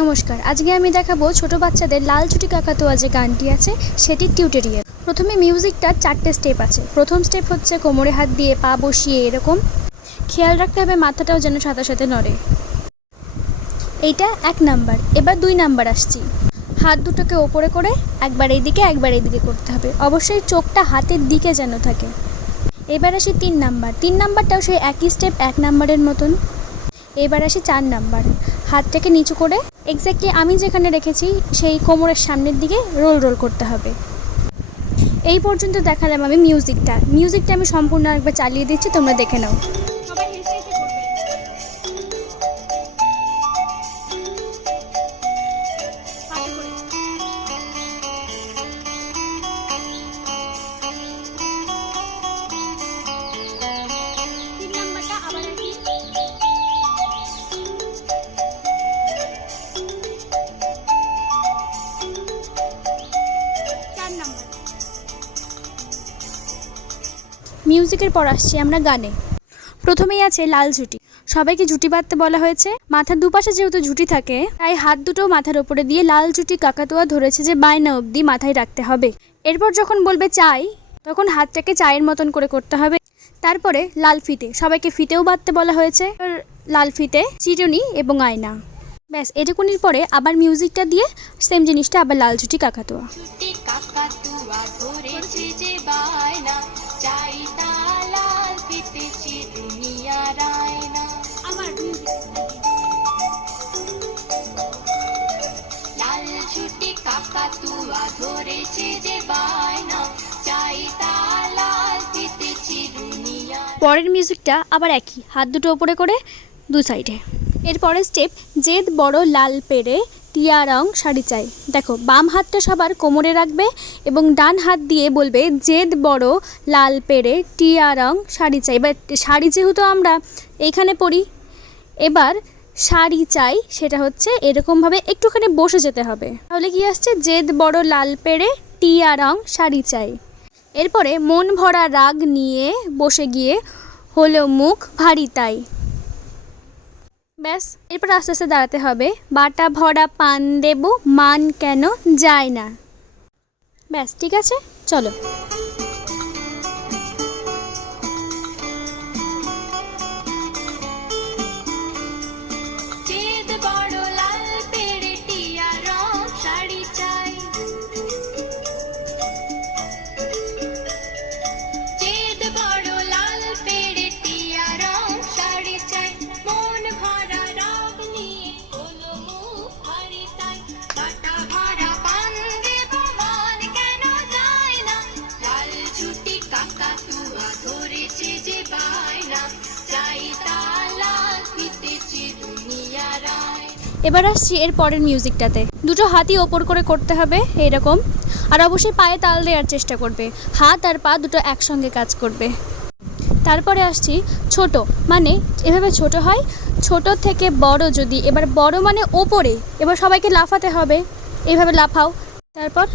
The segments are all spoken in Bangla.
নমস্কার, আজকে আমি দেখাবো ছোট বাচ্চাদের লাল চুটি কাকাতুয়া যে গানটি আছে সেটির টিউটোরিয়াল। প্রথমে মিউজিকটা 4টে স্টেপ আছে। প্রথম স্টেপ হচ্ছে কোমরে হাত দিয়ে পা বসিয়ে এরকম খেয়াল রাখতে হবে মাথাটাও যেন সাথে সাথে নড়ে। এইটা 1 নাম্বার। এবার 2 নাম্বার আসছি। হাত দুটোকে ওপরে করে একবার এইদিকে একবার এইদিকে করতে হবে, অবশ্যই চোখটা হাতের দিকে যেন থাকে। এবার আসি 3 নাম্বার। 3 নাম্বারটাও সেই একই স্টেপ 1 নাম্বারের মতন। এবার আসি 4 নাম্বার। হাতটাকে নিচু করে এক্স্যাক্টলি আমি যেখানে রেখেছি সেই কোমরের সামনের দিকে রোল রোল করতে হবে। এই পর্যন্ত দেখালাম আমি মিউজিকটা আমি সম্পূর্ণ একবার চালিয়ে দিচ্ছি, তোমরা দেখে নাও। মিউজিকের পর আসছি আমরা গানে। প্রথমেই আছে লাল ঝুঁটি। সবাইকে ঝুঁটি বাঁধতে বলা হয়েছে। মাথার দুপাশে যেহেতু ঝুঁটি থাকে তাই হাত দুটো মাথার ওপরে দিয়ে লাল ঝুঁটি কাকাতুয়া ধরেছে যে বায়না অবধি মাথায় রাখতে হবে। এরপর যখন বলবে চাই তখন হাতটাকে চায়ের মতন করে করতে হবে। তারপরে লাল ফিতে, সবাইকে ফিতেও বাঁধতে বলা হয়েছে। লাল ফিতে, চিরুনি এবং আয়না। ব্যাস, এটুকুনির পরে আবার মিউজিকটা দিয়ে সেম জিনিসটা আবার লাল ঝুঁটি কাকাতুয়া। পরের মিউজিকটা আবার একই, হাত দুটো ওপরে করে দু সাইডে। এরপরের স্টেপ জেদ বড় লাল পেড়ে টিয়া রং শাড়ি চাই। দেখো, বাম হাতটা সবার কোমরে রাখবে এবং ডান হাত দিয়ে বলবে জেদ বড় লাল পেড়ে টিয়া রং শাড়ি চাই। এবার শাড়ি যেহেতু আমরা এইখানে পরি, এবার শাড়ি চাই সেটা হচ্ছে এরকমভাবে একটুখানি বসে যেতে হবে। তাহলে কি আসছে, জেদ বড় লাল পেড়ে টিয়া রং শাড়ি চাই। এরপরে মন ভরা রাগ নিয়ে বসে গিয়ে হলো মুখ ভারী তাই। ব্যাস, এরপর আস্তে আস্তে দাঁড়াতে হবে। বাটা ভরা পান দেব মান কেন যায় না। ব্যাস, ঠিক আছে, চলো। এবার আসছি এর পরের মিউজিকটাতে। দুটো হাতই ওপর করে করতে হবে এরকম, আর অবশ্যই পায়ে তাল দেওয়ার চেষ্টা করবে। হাত আর পা দুটো একসঙ্গে কাজ করবে। তারপরে আসছি ছোট, মানে এভাবে ছোট হয়, ছোট থেকে বড় যদি, এবার বড় মানে ওপরে। এবার সবাইকে লাফাতে হবে, এইভাবে লাফাও। তারপর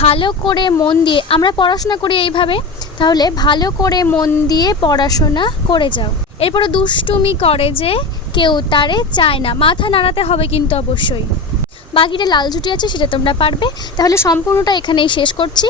ভালো করে মন দিয়ে, আমরা পড়াশোনা করি এইভাবে, তাহলে ভালো করে মন দিয়ে পড়াশোনা করে যাও। এরপরে দুষ্টুমি করে যে কেউ তারে চায় না, মাথা নাড়াতে হবে কিন্তু অবশ্যই। বাকিটা লাল ঝুঁটি আছে সেটা তোমরা পারবে। তাহলে সম্পূর্ণটা এখানেই শেষ করছি।